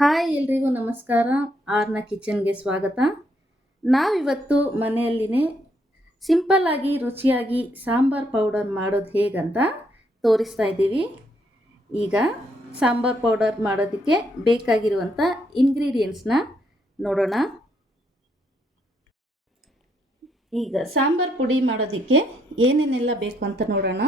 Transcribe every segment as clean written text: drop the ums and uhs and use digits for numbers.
Hi ಎಲ್ರಿಗೂ ನಮಸ್ಕಾರ. ಆರ್ನ ಕಿಚನ್ಗೆ ಸ್ವಾಗತ. ನಾವಿವತ್ತು ಮನೆಯಲ್ಲಿನೇ ಸಿಂಪಲ್ಲಾಗಿ ರುಚಿಯಾಗಿ ಸಾಂಬಾರ್ ಪೌಡರ್ ಮಾಡೋದು ಹೇಗಂತ ತೋರಿಸ್ತಾ ಇದ್ದೀವಿ. ಈಗ ಸಾಂಬಾರ್ ಪೌಡರ್ ಮಾಡೋದಕ್ಕೆ ಬೇಕಾಗಿರುವಂಥ ಇಂಗ್ರೀಡಿಯೆಂಟ್ಸ್ನ ನೋಡೋಣ. ಈಗ ಸಾಂಬಾರ್ ಪುಡಿ ಮಾಡೋದಕ್ಕೆ ಏನೇನೆಲ್ಲ ಬೇಕು ಅಂತ ನೋಡೋಣ.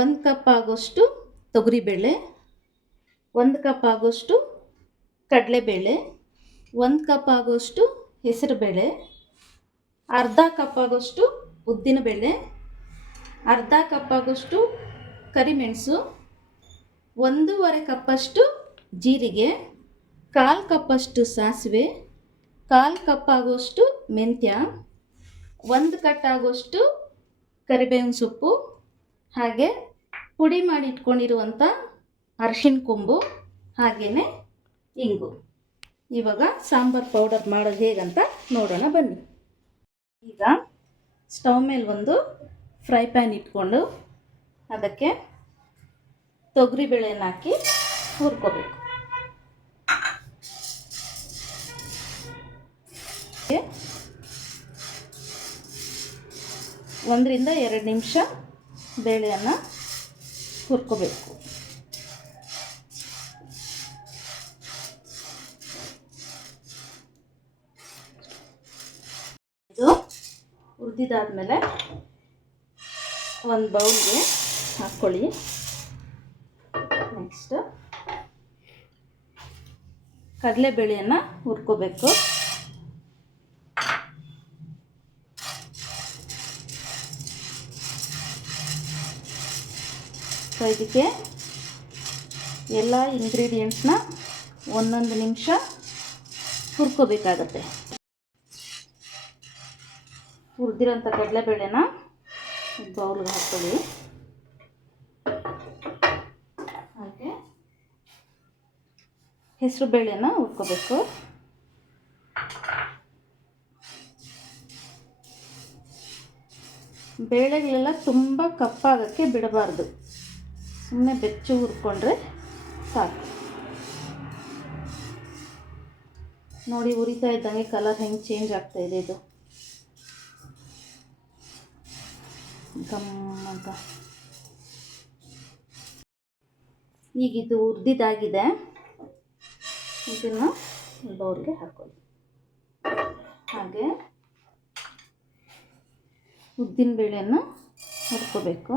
1 ಕಪ್ ಆಗೋಷ್ಟು ತೊಗರಿಬೇಳೆ, 1 ಕಪ್ ಆಗೋಷ್ಟು ಕಡಲೆಬೇಳೆ, 1 ಕಪ್ ಆಗೋಷ್ಟು ಹೆಸರುಬೇಳೆ, ಅರ್ಧ ಕಪ್ ಆಗೋಷ್ಟು ಉದ್ದಿನಬೇಳೆ, ಅರ್ಧ ಕಪ್ ಆಗೋಷ್ಟು ಕರಿಮೆಣಸು, 1.5 ಕಪ್ಪಷ್ಟು ಜೀರಿಗೆ, 1/4 ಕಪ್ಪಷ್ಟು ಸಾಸಿವೆ, 1/4 ಕಪ್ ಆಗೋಷ್ಟು ಮೆಂತ್ಯ, 1 ಕಟ್ ಆಗೋಷ್ಟು ಕರಿಬೇವಿನ ಸೊಪ್ಪು, ಹಾಗೆ ಪುಡಿ ಮಾಡಿ ಇಟ್ಕೊಂಡಿರುವಂಥ ಅರಿಶಿನ ಕೊಂಬು, ಹಾಗೆಯೇ ಇಂಗು. ಇವಾಗ ಸಾಂಬಾರ್ ಪೌಡರ್ ಮಾಡೋದು ಹೇಗಂತ ನೋಡೋಣ ಬನ್ನಿ. ಈಗ ಸ್ಟವ್ ಮೇಲೆ ಒಂದು ಫ್ರೈ ಪ್ಯಾನ್ ಇಟ್ಕೊಂಡು ಅದಕ್ಕೆ ತೊಗರಿಬೇಳೆನ ಹಾಕಿ ಹುರ್ಕೋಬೇಕು. 1 ರಿಂದ 2 ನಿಮಿಷ ಬೇಳೆಯನ್ನು ಹುರ್ಕೋಬೇಕು. ಇದು ಹುರಿದಿದ್ದಾದಮೇಲೆ ಒಂದು ಬೌಲ್ಗೆ ಹಾಕ್ಕೊಳ್ಳಿ. ನೆಕ್ಸ್ಟ್ ಕಡಲೆಬೇಳೆಯನ್ನು ಹುರ್ಕೋಬೇಕು. ಸೊ ಇದಕ್ಕೆ ಎಲ್ಲ ಇಂಗ್ರೀಡಿಯೆಂಟ್ಸ್ನ ಒಂದೊಂದು ನಿಮಿಷ ಹುರ್ಕೋಬೇಕಾಗತ್ತೆ. ಹುರಿದಿರೋಂಥ ಕಡಲೆಬೇಳೆನ ಬೌಲ್ಗೆ ಹಾಕ್ಕೊಳ್ಳಿ. ಹಾಗೆ ಹೆಸರು ಬೇಳೆನ ಹುರ್ಕೋಬೇಕು. ಬೇಳೆಗಳೆಲ್ಲ ತುಂಬ ಕಪ್ಪಾಗೋಕ್ಕೆ ಬಿಡಬಾರ್ದು, ಸುಮ್ಮನೆ ಬೆಚ್ಚು ಹುರ್ಕೊಂಡ್ರೆ ಸಾಕು. ನೋಡಿ, ಉರಿತಾ ಇದ್ದಂಗೆ ಕಲರ್ ಹೆಂಗೆ ಚೇಂಜ್ ಆಗ್ತಾಯಿದೆ. ಇದು ಗಮ್ಮಂತ. ಈಗ ಇದು ಹುರಿದಿದ್ದಾಗಿದೆ. ಇದನ್ನು ಬೌಲ್ಗೆ ಹಾಕೊಳ್ಳಿ. ಹಾಗೆ ಉದ್ದಿನ ಬೇಳೆಯನ್ನು ಹುರ್ಕೋಬೇಕು.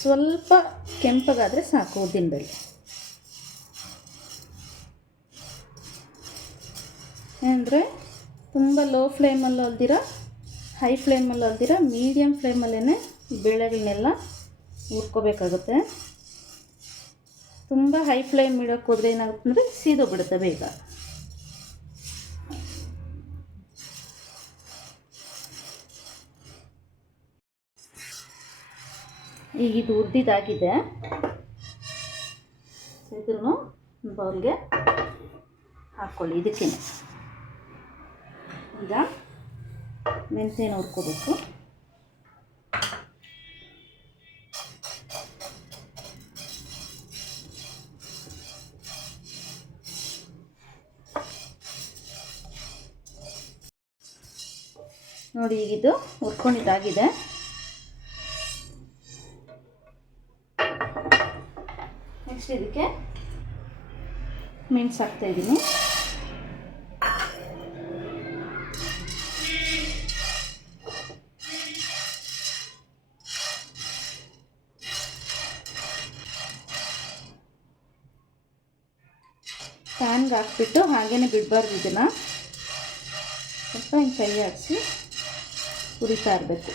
ಸ್ವಲ್ಪ ಕೆಂಪಗಾದರೆ ಸಾಕು ಉದ್ದಿನಬೇಳೆ. ಅಂದರೆ ತುಂಬ ಲೋ ಫ್ಲೇಮಲ್ಲಿ ಅಲ್ದಿರ, ಹೈ ಫ್ಲೇಮಲ್ಲಿ ಅಲ್ದಿರ, ಮೀಡಿಯಮ್ ಫ್ಲೇಮಲ್ಲೇ ಬೇಳೆಗಳನ್ನೆಲ್ಲ ಹುರ್ಕೋಬೇಕಾಗುತ್ತೆ. ತುಂಬ ಹೈ ಫ್ಲೇಮ್ ಇಡೋಕ್ಕೆ ಹೋದರೆ ಏನಾಗುತ್ತೆ ಅಂದರೆ ಸೀದೋಗ್ಬಿಡುತ್ತೆ ಬೇಗ. ಈಗ ಇದು ಹುರಿದಿದ್ದಾಗಿದೆ. ಇದನ್ನು ಬೌಲ್ಗೆ ಹಾಕ್ಕೊಳ್ಳಿ. ಇದಕ್ಕೆ ಈಗ ಮೆಂತ್ಯನ ಹುರ್ಕೋಬೇಕು. ನೋಡಿ, ಈಗಿದು ಹುರ್ಕೊಂಡಿದ್ದಾಗಿದೆ. ನೆಕ್ಸ್ಟ್ ಇದಕ್ಕೆ ಮೆಣಸು ಹಾಕ್ತಾಯಿದ್ದೀನಿ. ಪ್ಯಾನ್ಗೆ ಹಾಕ್ಬಿಟ್ಟು ಹಾಗೇ ಬಿಡಬಾರ್ದು. ಇದನ್ನು ಸ್ವಲ್ಪ ಹಿಂಗೆ ಕೈ ಆಡಿಸಿ ಹುರಿತಾ ಇರಬೇಕು.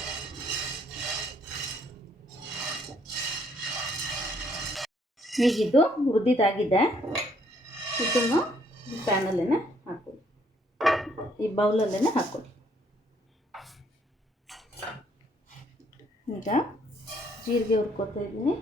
ಹೀಗಿದ್ದು ಹುರಿದಿದ್ದಾಗಿದೆ. ಇದನ್ನು ಪ್ಯಾನಲ್ಲೇ ಹಾಕ್ಕೊಳ್ಳಿ, ಈ ಬೌಲಲ್ಲೇ ಹಾಕ್ಕೊಳ್ಳಿ. ಈಗ ಜೀರಿಗೆ ಹುರ್ಕೋತಾ ಇದ್ದೀನಿ.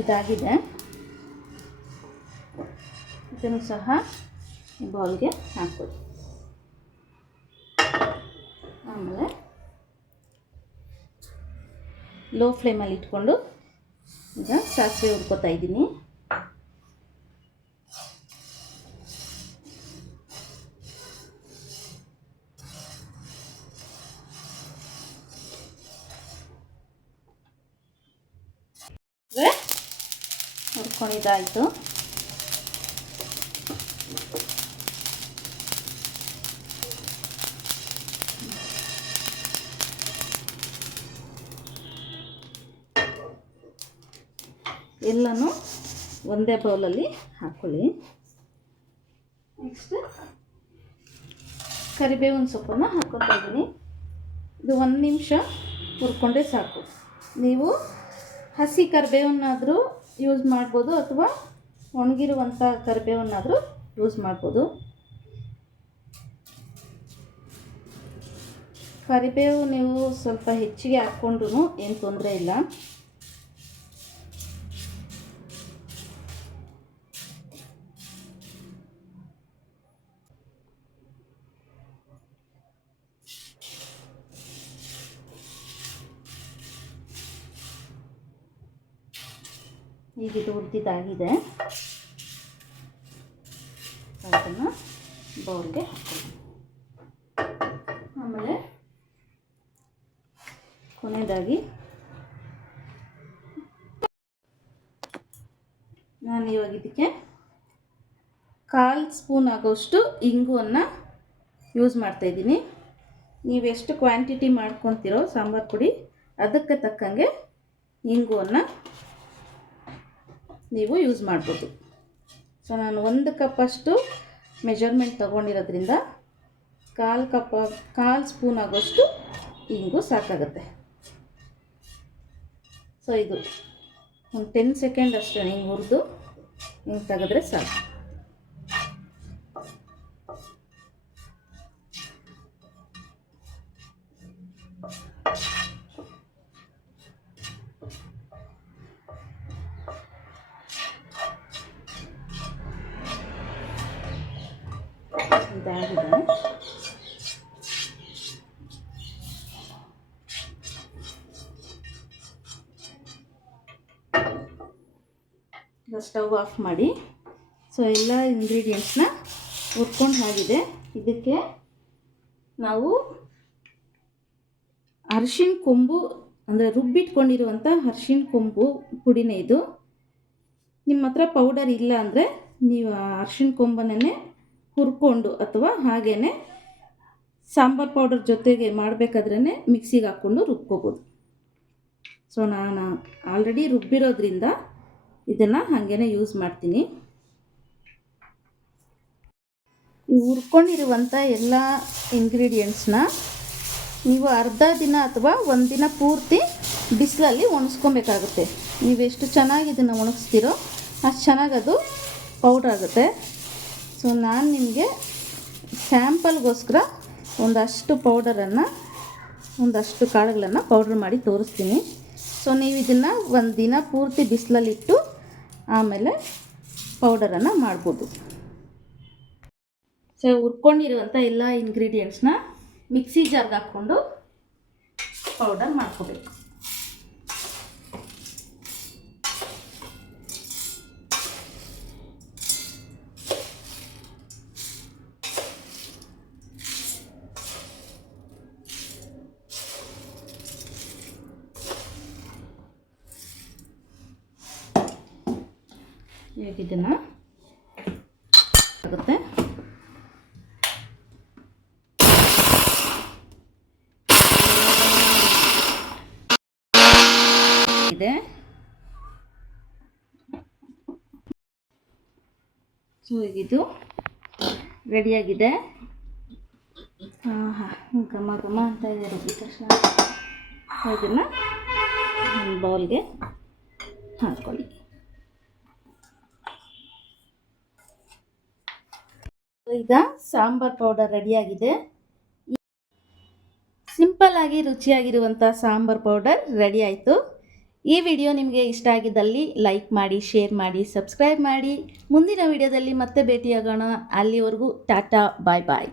ಇದಾಗಿದೆ. ಇದನ್ನು ಸಹ ಬೌಲ್ಗೆ ಹಾಕ್ಬೋದು. ಆಮೇಲೆ ಲೋ ಫ್ಲೇಮಲ್ಲಿ ಇಟ್ಕೊಂಡು ಈಗ ಸಾಸಿವೆ ಹುರ್ಕೋತಾ ಇದ್ದೀನಿ. ಹುರ್ಕೊಂಡಿದ್ದಾಯಿತು. ಎಲ್ಲನೂ ಒಂದೇ ಬೌಲಲ್ಲಿ ಹಾಕ್ಕೊಳ್ಳಿ. ನೆಕ್ಸ್ಟ್ ಕರಿಬೇವಿನ ಸೊಪ್ಪನ್ನು ಹಾಕ್ಕೊತಾ ಇದ್ದೀನಿ. ಇದು 1 ನಿಮಿಷ ಹುರ್ಕೊಂಡ್ರೆ ಸಾಕು. ನೀವು ಹಸಿ ಕರಿಬೇವನ್ನಾದರೂ ಯೂಸ್ ಮಾಡ್ಬೋದು ಅಥವಾ ಒಣಗಿರುವಂಥ ಕರಿಬೇವನ್ನಾದರೂ ಯೂಸ್ ಮಾಡ್ಬೋದು. ಕರಿಬೇವು ನೀವು ಸ್ವಲ್ಪ ಹೆಚ್ಚಿಗೆ ಹಾಕ್ಕೊಂಡ್ರೂ ಏನು ತೊಂದರೆ ಇಲ್ಲ. ಈಗ ಇದು ಹುರಿದಿದ್ದಾಗಿದೆ. ಅದನ್ನು ಬೌಲ್ಗೆ ಹಾಕ್ಕೊಳ್ಳಿ. ಆಮೇಲೆ ಕೊನೆಯದಾಗಿ ನಾನು ಇವಾಗ ಇದಕ್ಕೆ 1/4 ಸ್ಪೂನ್ ಆಗೋಷ್ಟು ಇಂಗುವನ್ನು ಯೂಸ್ ಮಾಡ್ತಾಯಿದ್ದೀನಿ. ನೀವೆಷ್ಟು ಕ್ವಾಂಟಿಟಿ ಮಾಡ್ಕೊತೀರೋ ಸಾಂಬಾರು ಪುಡಿ ಅದಕ್ಕೆ ತಕ್ಕಂಗೆ ಇಂಗುವನ್ನು ನೀವು ಯೂಸ್ ಮಾಡ್ಬೋದು. ಸೊ ನಾನು 1 ಕಪ್ಪಷ್ಟು ಮೆಜರ್ಮೆಂಟ್ ತೊಗೊಂಡಿರೋದ್ರಿಂದ 1/4 ಸ್ಪೂನ್ ಆಗೋಷ್ಟು ಇಂಗು ಸಾಕಾಗುತ್ತೆ. ಸೊ ಇದು ಒಂದು 10 ಸೆಕೆಂಡ್ ಅಷ್ಟೇ ಹಿಂಗೆ ಹುರಿದು ಹಿಂಗೆ ತೆಗೆದ್ರೆ ಸಾಕು. ಇದಾಗಿದೆ. ಈಗ ಸ್ಟವ್ ಆಫ್ ಮಾಡಿ. ಸೊ ಎಲ್ಲ ಇಂಗ್ರೀಡಿಯೆಂಟ್ಸ್ನ ಹುರ್ಕೊಂಡು ಆಗಿದೆ. ಇದಕ್ಕೆ ನಾವು ಅರಿಶಿನ ಕೊಂಬು ಅಂದರೆ ರುಬ್ಬಿಟ್ಕೊಂಡಿರುವಂಥ ಅರಿಶಿನ ಕೊಂಬು ಪುಡಿನೇ ಇದು. ನಿಮ್ಮ ಹತ್ರ ಪೌಡರ್ ಇಲ್ಲ ಅಂದರೆ ನೀವು ಅರಿಶಿನ ಕೊಂಬನ್ನೇ ಹುರ್ಕೊಂಡು ಅಥವಾ ಹಾಗೇ ಸಾಂಬಾರು ಪೌಡರ್ ಜೊತೆಗೆ ಮಾಡಬೇಕಾದ್ರೇ ಮಿಕ್ಸಿಗೆ ಹಾಕ್ಕೊಂಡು ರುಬ್ಕೋಬೋದು. ಸೊ ನಾನು ಆಲ್ರೆಡಿ ರುಬ್ಬಿರೋದ್ರಿಂದ ಇದನ್ನು ಹಾಗೇ ಯೂಸ್ ಮಾಡ್ತೀನಿ. ಈ ಹುರ್ಕೊಂಡಿರುವಂಥ ಎಲ್ಲ ಇಂಗ್ರೀಡಿಯೆಂಟ್ಸ್ನ ನೀವು ಅರ್ಧ ದಿನ ಅಥವಾ 1 ದಿನ ಪೂರ್ತಿ ಬಿಸಿಲಲ್ಲಿ ಒಣಗಿಸ್ಕೊಬೇಕಾಗುತ್ತೆ. ನೀವೆಷ್ಟು ಚೆನ್ನಾಗಿ ಇದನ್ನು ಒಣಗಿಸ್ತೀರೋ ಅಷ್ಟು ಚೆನ್ನಾಗಿ ಅದು ಪೌಡ್ರ್ ಆಗುತ್ತೆ. ಸೊ ನಾನು ನಿಮಗೆ ಸ್ಯಾಂಪಲ್ಗೋಸ್ಕರ ಒಂದಷ್ಟು ಕಾಳುಗಳನ್ನು ಪೌಡ್ರ್ ಮಾಡಿ ತೋರಿಸ್ತೀನಿ. ಸೊ ನೀವು ಇದನ್ನು 1 ದಿನ ಪೂರ್ತಿ ಬಿಸಿಲಲ್ಲಿಟ್ಟು ಆಮೇಲೆ ಪೌಡರನ್ನು ಮಾಡ್ಬೋದು. ಸೊ ಹುರ್ಕೊಂಡಿರುವಂಥ ಎಲ್ಲ ಇಂಗ್ರೀಡಿಯೆಂಟ್ಸ್ನ ಮಿಕ್ಸಿ ಜಾರ್ಗೆ ಹಾಕ್ಕೊಂಡು ಪೌಡರ್ ಮಾಡ್ಕೋಬೇಕು. ಇದನ್ನು ಆಗುತ್ತೆ. ಇದೆ. ಸೊ ಇದು ರೆಡಿಯಾಗಿದೆ. ಘಮ ಘಮ ಅಂತ ಇದೆ ರುಬ್ಬಿದ ತಕ್ಷಣ. ಇದನ್ನು ಬೌಲ್ಗೆ ಹಾಕ್ಕೊಳ್ಳಿ. ಈಗ ಸಾಂಬಾರ್ ಪೌಡರ್ ರೆಡಿಯಾಗಿದೆ. ಸಿಂಪಲ್ ಆಗಿ ರುಚಿಯಾಗಿರುವಂಥ ಸಾಂಬಾರ್ ಪೌಡರ್ ರೆಡಿ ಆಯಿತು. ಈ ವಿಡಿಯೋ ನಿಮಗೆ ಇಷ್ಟ ಆಗಿದ್ದಲ್ಲಿ ಲೈಕ್ ಮಾಡಿ, ಶೇರ್ ಮಾಡಿ, ಸಬ್ಸ್ಕ್ರೈಬ್ ಮಾಡಿ. ಮುಂದಿನ ವಿಡಿಯೋದಲ್ಲಿ ಮತ್ತೆ ಭೇಟಿಯಾಗೋಣ. ಅಲ್ಲಿವರೆಗೂ ಟಾಟಾ, ಬಾಯ್ ಬಾಯ್.